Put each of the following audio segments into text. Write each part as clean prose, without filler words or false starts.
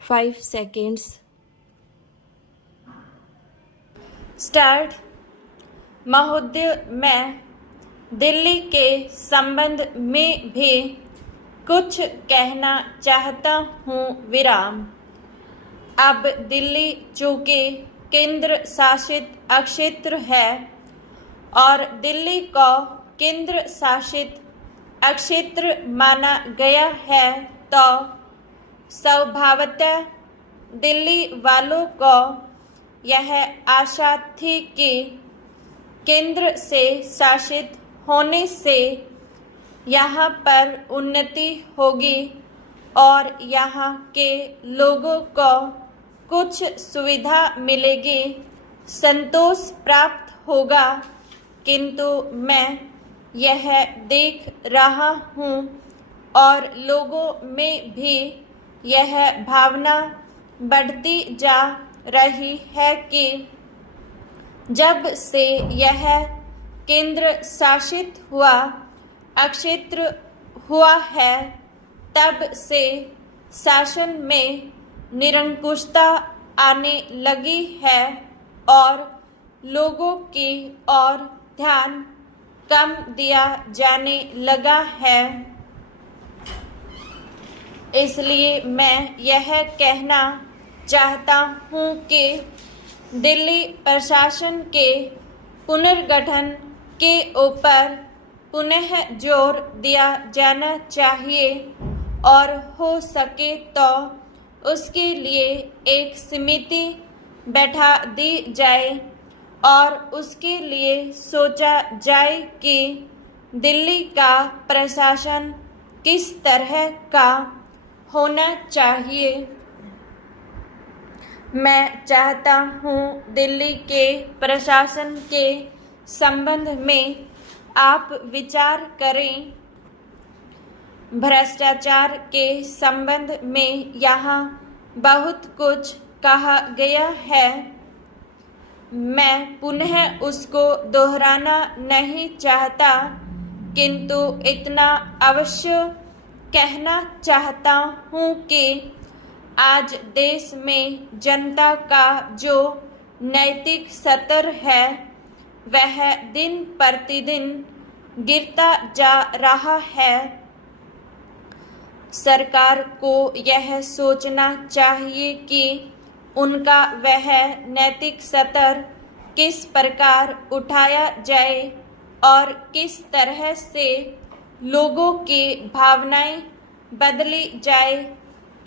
5 seconds. Start. महोदय, मैं दिल्ली के संबंध में भी कुछ कहना चाहता हूँ। विराम। अब दिल्ली चूँकि केंद्र शासित क्षेत्र है और दिल्ली को केंद्र शासित क्षेत्र माना गया है, तो स्वभावतः दिल्ली वालों को यह आशा थी कि केंद्र से शासित होने से यहाँ पर उन्नति होगी और यहाँ के लोगों को कुछ सुविधा मिलेगी, संतोष प्राप्त होगा। किंतु मैं यह देख रहा हूँ और लोगों में भी यह भावना बढ़ती जा रही है कि जब से यह केंद्र शासित क्षेत्र हुआ है, तब से शासन में निरंकुशता आने लगी है और लोगों की ओर ध्यान कम दिया जाने लगा है। इसलिए मैं यह कहना चाहता हूँ कि दिल्ली प्रशासन के पुनर्गठन के ऊपर पुनः जोर दिया जाना चाहिए और हो सके तो उसके लिए एक समिति बैठा दी जाए और उसके लिए सोचा जाए कि दिल्ली का प्रशासन किस तरह का होना चाहिए। मैं चाहता हूँ दिल्ली के प्रशासन के संबंध में आप विचार करें। भ्रष्टाचार के संबंध में यहाँ बहुत कुछ कहा गया है, मैं पुनः उसको दोहराना नहीं चाहता, किंतु इतना अवश्य कहना चाहता हूँ कि आज देश में जनता का जो नैतिक स्तर है वह दिन प्रतिदिन गिरता जा रहा है। सरकार को यह सोचना चाहिए कि उनका वह नैतिक स्तर किस प्रकार उठाया जाए और किस तरह से लोगों की भावनाएं बदली जाए,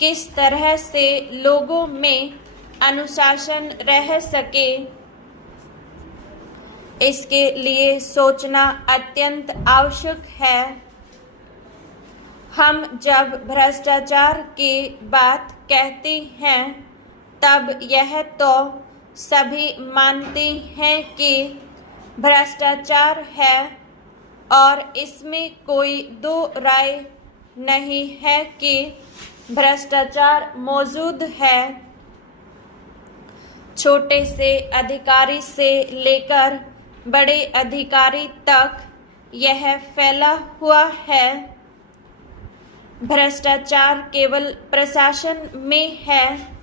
किस तरह से लोगों में अनुशासन रह सके। इसके लिए सोचना अत्यंत आवश्यक है। हम जब भ्रष्टाचार की बात कहते हैं तब यह तो सभी मानते हैं कि भ्रष्टाचार है और इसमें कोई दो राय नहीं है कि भ्रष्टाचार मौजूद है। छोटे से अधिकारी से लेकर बड़े अधिकारी तक यह फैला हुआ है। भ्रष्टाचार केवल प्रशासन में है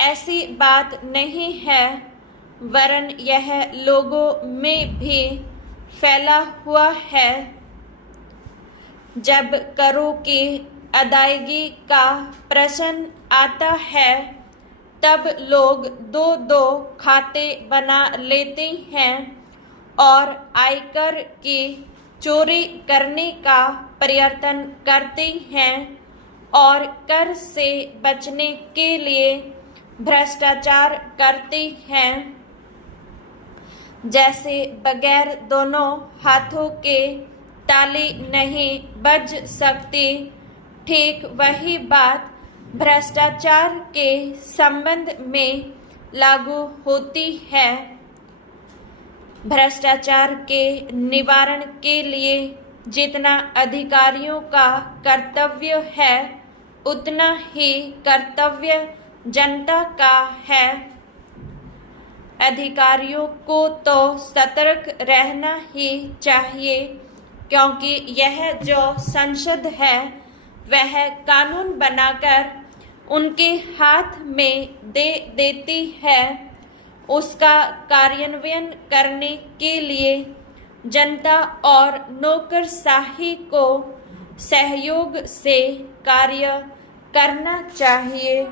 ऐसी बात नहीं है, वरन यह लोगों में भी फैला हुआ है। जब करों की अदायगी का प्रश्न आता है तब लोग दो दो खाते बना लेते हैं और आयकर की चोरी करने का प्रयत्न करते हैं और कर से बचने के लिए भ्रष्टाचार करते हैं। जैसे बगैर दोनों हाथों के ताली नहीं बज सकती, ठीक वही बात भ्रष्टाचार के संबंध में लागू होती है। भ्रष्टाचार के निवारण के लिए जितना अधिकारियों का कर्तव्य है, उतना ही कर्तव्य जनता का है। अधिकारियों को तो सतर्क रहना ही चाहिए, क्योंकि यह जो संसद है वह कानून बनाकर उनके हाथ में दे देती है, उसका कार्यान्वयन करने के लिए जनता और नौकरशाही को सहयोग से कार्य करना चाहिए।